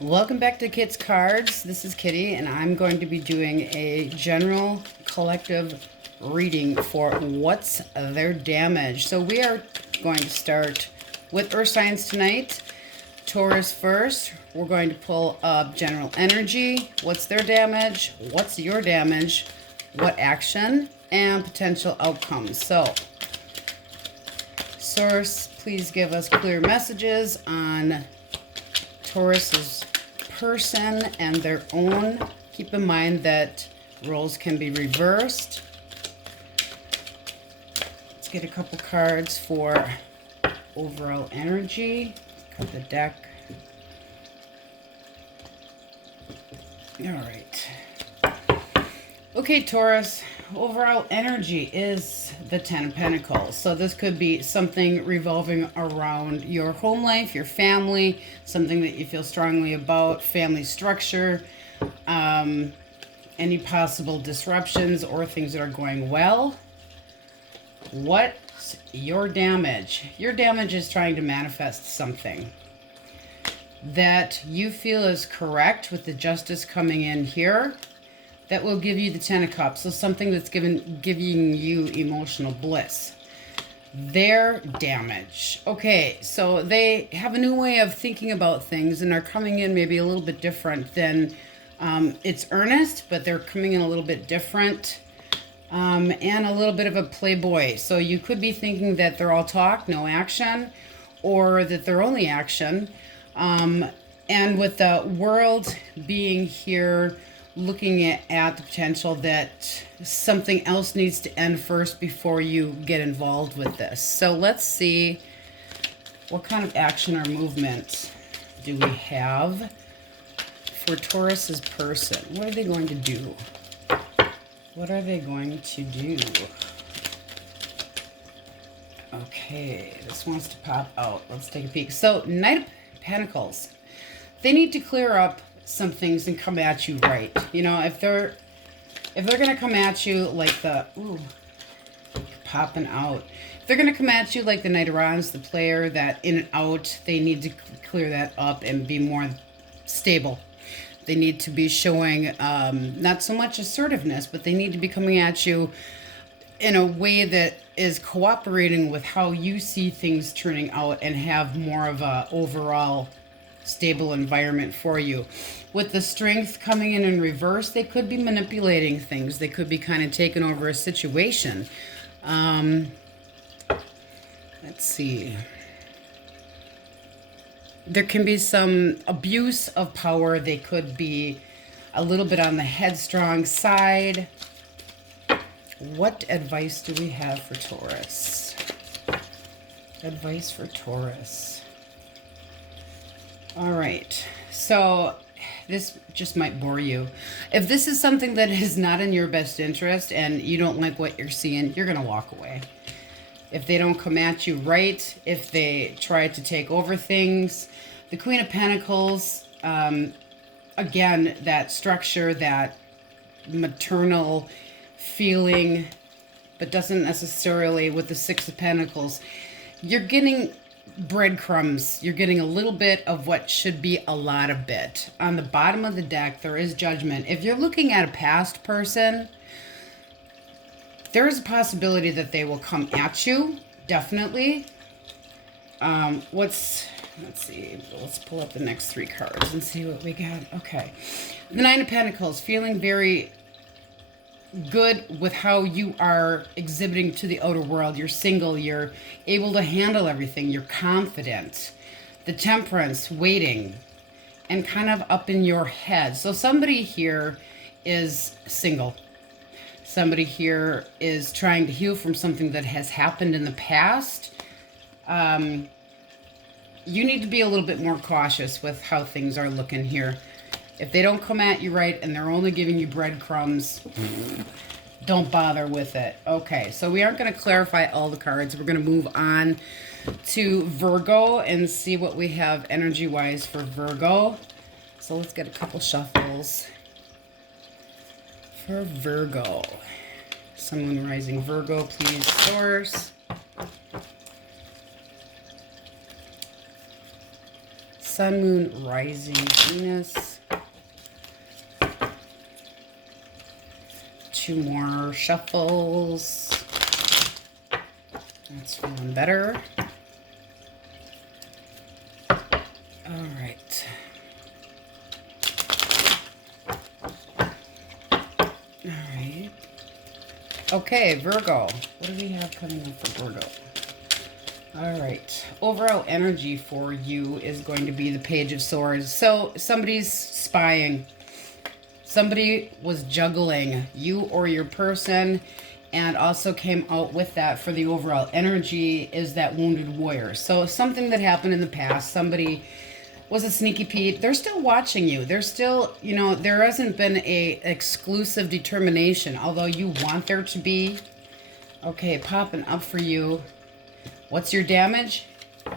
Welcome back to Kit's Cards. This is Kitty, and I'm going to be doing a general collective reading for what's their damage. So we are going to start with Earth signs tonight. Taurus first. We're going to pull up general energy. What's their damage? What's your damage? What action? And potential outcomes. So, Source, please give us clear messages on Taurus's person and their own. Keep in mind that roles can be reversed. Let's get a couple cards for overall energy. Cut the deck. All right. Okay, Taurus, overall energy is the Ten of Pentacles. So this could be something revolving around your home life, your family, something that you feel strongly about, family structure, any possible disruptions or things that are going well. What's your damage? Your damage is trying to manifest something that you feel is correct with the justice coming in here. That will give you the Ten of Cups. So something that's giving you emotional bliss. Their damage. Okay, so they have a new way of thinking about things and are coming in maybe a little bit different than it's earnest, but they're coming in a little bit different and a little bit of a playboy. So you could be thinking that they're all talk, no action, or that they're only action. And with the world being here, looking at the potential that something else needs to end first before you get involved with this. So let's see what kind of action or movement do we have for Taurus's person. What are they going to do? What are they going to do? Okay, this wants to pop out. Let's take a peek. So Knight of Pentacles. They need to clear up some things and come at you right. You know, if they're gonna come at you like the popping out. If they're gonna come at you like the Knight of Wands, the player that in and out, they need to clear that up and be more stable. They need to be showing not so much assertiveness, but they need to be coming at you in a way that is cooperating with how you see things turning out and have more of a overall stable environment for you. With the Strength coming in reverse, they could be manipulating things. They could be kind of taking over a situation. Let's see. There can be some abuse of power. They could be a little bit on the headstrong side. What advice do we have for Taurus? Advice for Taurus. All right, so this just might bore you. If this is something that is not in your best interest and you don't like what you're seeing, you're going to walk away. If they don't come at you right, if they try to take over things, the Queen of Pentacles, again, that structure, that maternal feeling, but doesn't necessarily with the Six of Pentacles. You're getting breadcrumbs. You're getting a little bit of what should be a lot of bit. On the bottom of the deck, there is Judgment. If you're looking at a past person, there is a possibility that they will come at you, definitely. Let's see. Let's pull up the next three cards and see what we got. Okay. The Nine of Pentacles, feeling very good with how you are exhibiting to the outer world. You're single, you're able to handle everything, you're confident. The Temperance, waiting, and kind of up in your head. So somebody here is single. Somebody here is trying to heal from something that has happened in the past. You need to be a little bit more cautious with how things are looking here. If they don't come at you right and they're only giving you breadcrumbs, don't bother with it. Okay, so we aren't going to clarify all the cards. We're going to move on to Virgo and see what we have energy-wise for Virgo. So let's get a couple shuffles for Virgo. Sun, Moon, Rising Virgo, please, Source. Sun, Moon, Rising, Venus. 2 more shuffles. That's feeling better. All right. All right. Okay, Virgo. What do we have coming up for Virgo? All right. Overall energy for you is going to be the Page of Swords. So somebody's spying. Somebody was juggling you or your person, and also came out with that for the overall energy is that Wounded Warrior. So something that happened in the past, somebody was a sneaky Pete. They're still watching you. They're still, you know, there hasn't been a exclusive determination, although you want there to be. Okay, popping up for you. What's your damage?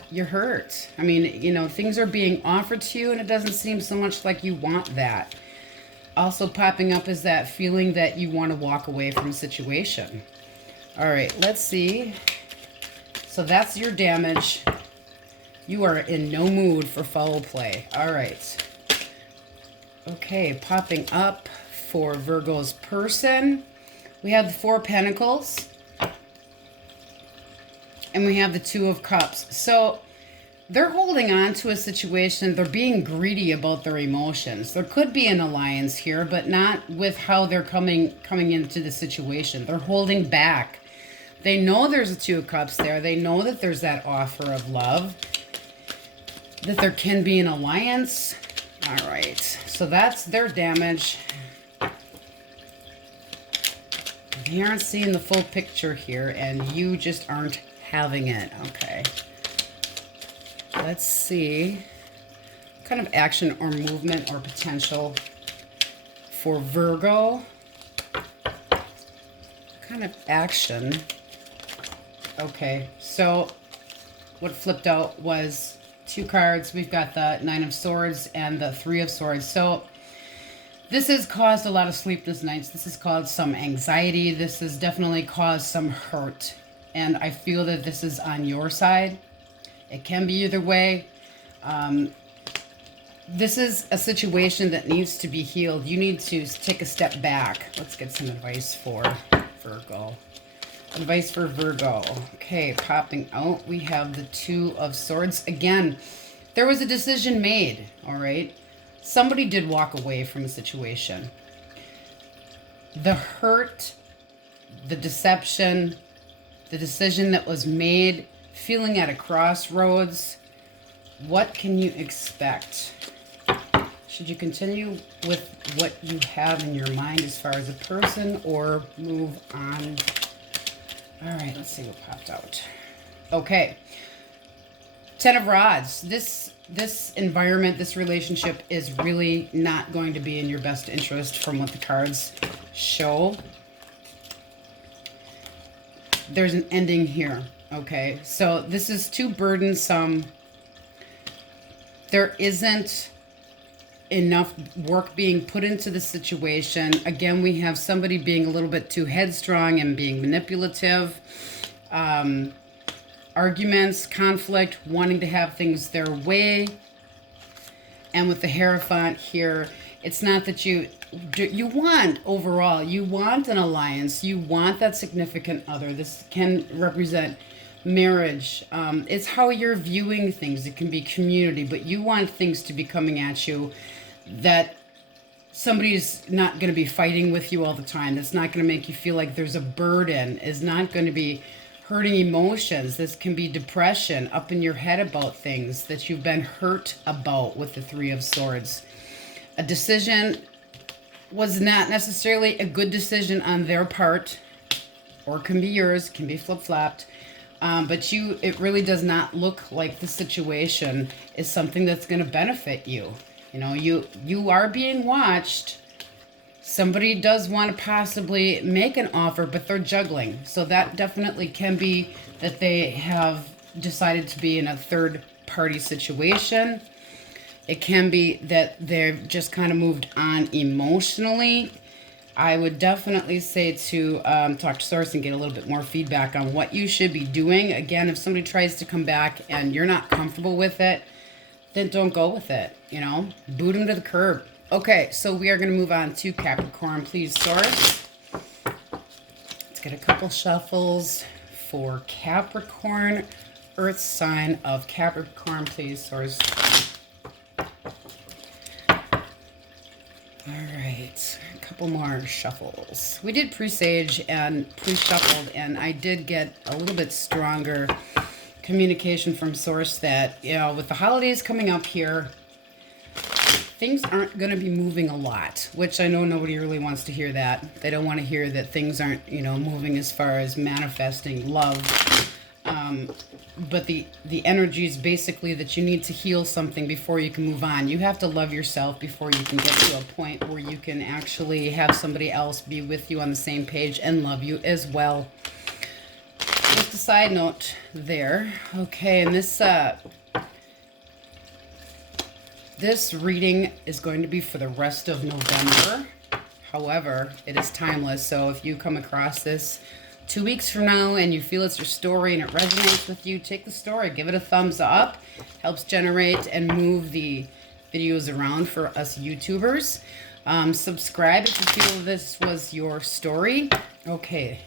You're hurt. I mean, you know, things are being offered to you, and it doesn't seem so much like you want that. Also popping up is that feeling that you want to walk away from a situation. All right, let's see. So that's your damage. You are in no mood for foul play. All right. Okay, popping up for Virgo's person. We have the 4 of Pentacles. And we have the 2 of Cups. So they're holding on to a situation. They're being greedy about their emotions. There could be an alliance here, but not with how they're coming into the situation. They're holding back. They know there's a 2 of Cups there. They know that there's that offer of love, that there can be an alliance. All right. So that's their damage. They aren't seeing the full picture here, and you just aren't having it. Okay. Let's see. What kind of action or movement or potential for Virgo? What kind of action? Okay, so what flipped out was 2 cards. We've got the 9 of Swords and the 3 of Swords. So this has caused a lot of sleepless nights. This has caused some anxiety. This has definitely caused some hurt. And I feel that this is on your side. It can be either way. This is a situation that needs to be healed. You need to take a step back. Let's get some advice for Virgo. Advice for Virgo. Okay, popping out, we have the 2 of Swords. Again, there was a decision made, all right? Somebody did walk away from a situation. The hurt, the deception, the decision that was made, feeling at a crossroads. What can you expect? Should you continue with what you have in your mind as far as a person, or move on? All right, let's see what popped out. Okay. 10 of Rods. This environment, this relationship is really not going to be in your best interest from what the cards show. There's an ending here. Okay, so this is too burdensome. There isn't enough work being put into the situation. Again, we have somebody being a little bit too headstrong and being manipulative. Arguments, conflict, wanting to have things their way. And with the Hierophant here, it's not that you want overall, you want an alliance, you want that significant other. This can represent marriage. It's how you're viewing things. It can be community, but you want things to be coming at you that somebody's not going to be fighting with you all the time. That's not going to make you feel like there's a burden, is not going to be hurting emotions. This can be depression, up in your head about things that you've been hurt about with the 3 of Swords. A decision was not necessarily a good decision on their part, or can be yours, can be flip-flopped. But it really does not look like the situation is something that's going to benefit you. You know, you are being watched. Somebody does want to possibly make an offer, but they're juggling. So that definitely can be that they have decided to be in a third-party situation. It can be that they've just kind of moved on emotionally. I would definitely say to talk to Source and get a little bit more feedback on what you should be doing. Again, if somebody tries to come back and you're not comfortable with it, then don't go with it, you know? Boot them to the curb. Okay, so we are going to move on to Capricorn. Please, Source. Let's get a couple shuffles for Capricorn. Earth sign of Capricorn, please, Source. All right, a couple more shuffles. We did presage and pre-shuffled, and I did get a little bit stronger communication from Source that, you know, with the holidays coming up here, things aren't going to be moving a lot, which I know nobody really wants to hear that. They don't want to hear that things aren't, you know, moving as far as manifesting love. But the energy is basically that you need to heal something before you can move on. You have to love yourself before you can get to a point where you can actually have somebody else be with you on the same page and love you as well. Just a side note there. Okay, and this reading is going to be for the rest of November. However, it is timeless, so if you come across this 2 weeks from now and you feel it's your story and it resonates with you, take the story, give it a thumbs up. Helps generate and move the videos around for us YouTubers. Subscribe if you feel this was your story. Okay.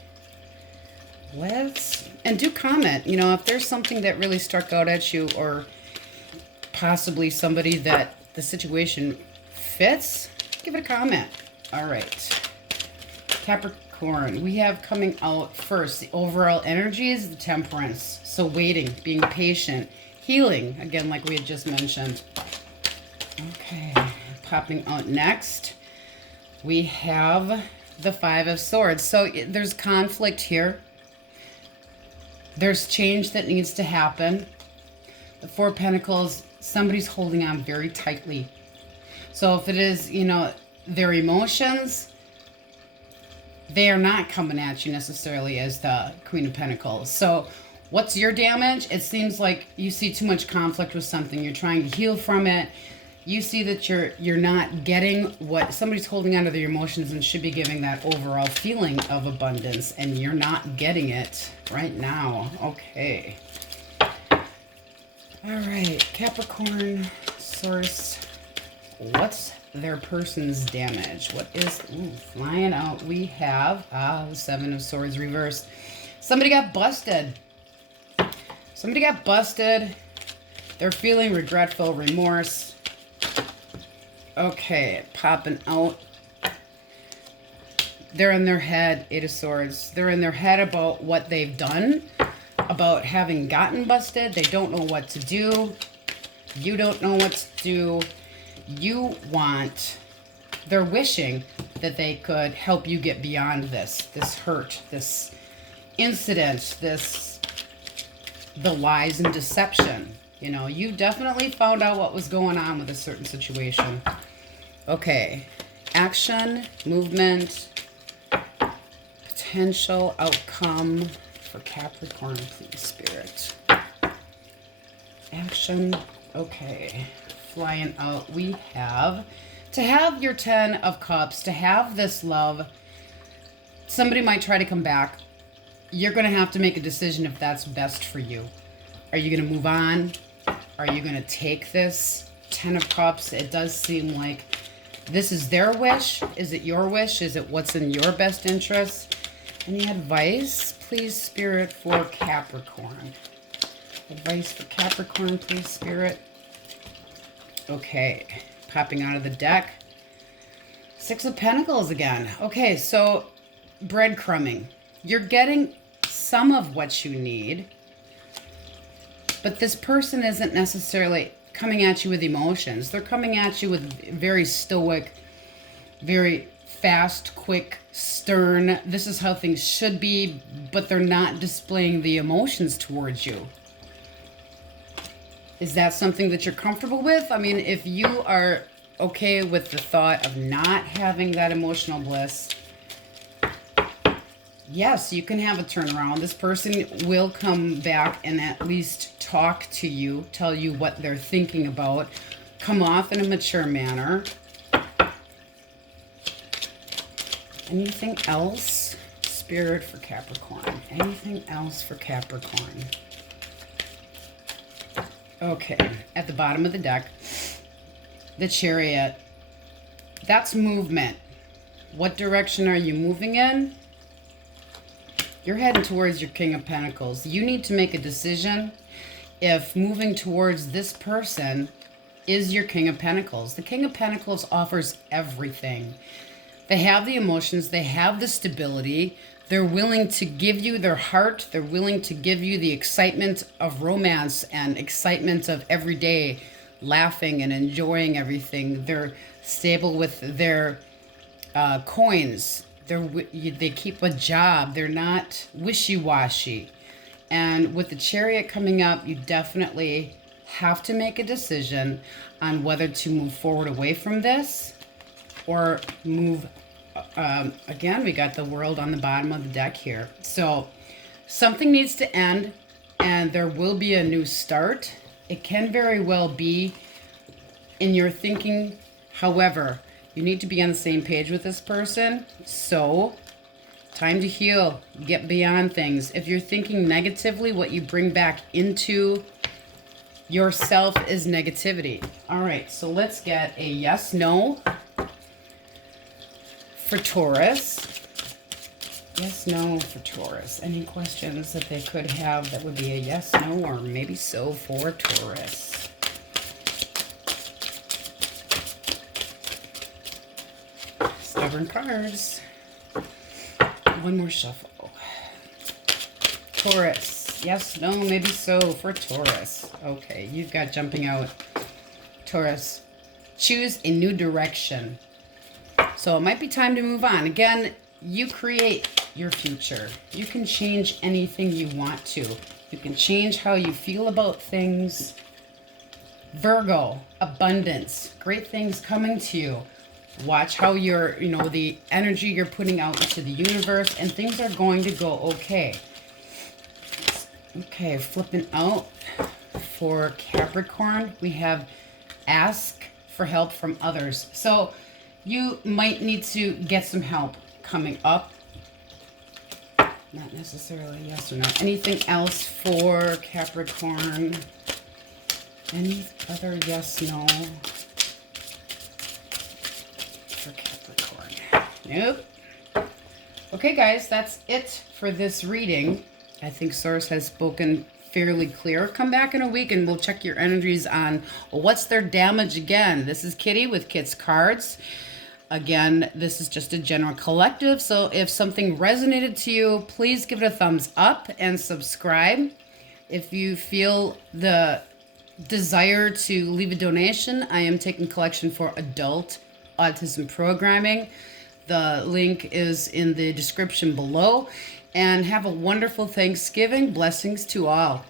And do comment, you know, if there's something that really struck out at you, or possibly somebody that the situation fits, give it a comment. All right. Capricorn, we have coming out first, the overall energy is the Temperance. So waiting, being patient, healing, again, like we had just mentioned. Okay, popping out next, we have the Five of Swords. So there's conflict here. There's change that needs to happen. The Four of Pentacles, somebody's holding on very tightly. So if it is, you know, their emotions, they are not coming at you necessarily as the Queen of Pentacles. So what's your damage? It seems like you see too much conflict with something. You're trying to heal from it. You see that you're not getting what somebody's holding onto their emotions and should be giving that overall feeling of abundance, and you're not getting it right now. Okay. All right, Capricorn, Source, what's their person's damage? What is flying out? We have the Seven of Swords reversed. Somebody got busted. Somebody got busted. They're feeling regretful, remorse. Okay, popping out. They're in their head, Eight of Swords. They're in their head about what they've done, about having gotten busted. They don't know what to do. You don't know what to do. They're wishing that they could help you get beyond this hurt, this incident, the lies and deception. You know, you definitely found out what was going on with a certain situation. Okay, action, movement, potential outcome for Capricorn, please, Spirit. Action, okay. Flying out, we have to have your 10 of Cups, to have this love. Somebody might try to come back. You're going to have to make a decision if that's best for you. Are you going to move on? Are you going to take this 10 of Cups? It does seem like this is their wish. Is it your wish? Is it what's in your best interest? Any advice, please, Spirit, for Capricorn? Advice for Capricorn, please, Spirit. Okay, popping out of the deck. Six of Pentacles again. Okay, so breadcrumbing. You're getting some of what you need, but this person isn't necessarily coming at you with emotions. They're coming at you with very stoic, very fast, quick, stern, this is how things should be, but they're not displaying the emotions towards you. Is that something that you're comfortable with? I mean, if you are okay with the thought of not having that emotional bliss, yes, you can have a turnaround. This person will come back and at least talk to you, tell you what they're thinking about, come off in a mature manner. Anything else, Spirit, for Capricorn? Anything else for Capricorn? Okay, at the bottom of the deck, the Chariot. That's movement. What direction are you moving in? You're heading towards your King of Pentacles. You need to make a decision if moving towards this person is your King of Pentacles. The King of Pentacles offers everything. They have the emotions. They have the stability. They're willing to give you their heart. They're willing to give you the excitement of romance and excitement of every day laughing and enjoying everything. They're stable with their coins. They keep a job. They're not wishy-washy. And with the Chariot coming up, you definitely have to make a decision on whether to move forward away from this or move. Again, we got the World on the bottom of the deck here. So something needs to end and there will be a new start. It can very well be in your thinking. However, you need to be on the same page with this person. So, time to heal. Get beyond things. If you're thinking negatively, what you bring back into yourself is negativity. All right, so let's get a yes, no for Taurus. Yes, no for Taurus. Any questions that they could have that would be a yes, no, or maybe so for Taurus? Stubborn cards. One more shuffle. Taurus. Yes, no, maybe so for Taurus. Okay, you've got jumping out. Taurus. Choose a new direction. So it might be time to move on. Again, you create your future. You can change anything you want to. You can change how you feel about things. Virgo, abundance. Great things coming to you. Watch how you're, the energy you're putting out into the universe, and things are going to go okay. Okay, flipping out for Capricorn, we have ask for help from others. So you might need to get some help coming up. Not necessarily yes or no. Anything else for Capricorn? Any other yes, no? For Capricorn. Nope. Okay, guys, that's it for this reading. I think Source has spoken fairly clear. Come back in a week and we'll check your energies on what's their damage again. This is Kitty with Kit's Cards. Again, this is just a general collective, so if something resonated to you, please give it a thumbs up and subscribe. If you feel the desire to leave a donation, I am taking collection for adult autism programming. The link is in the description below. And have a wonderful Thanksgiving. Blessings to all.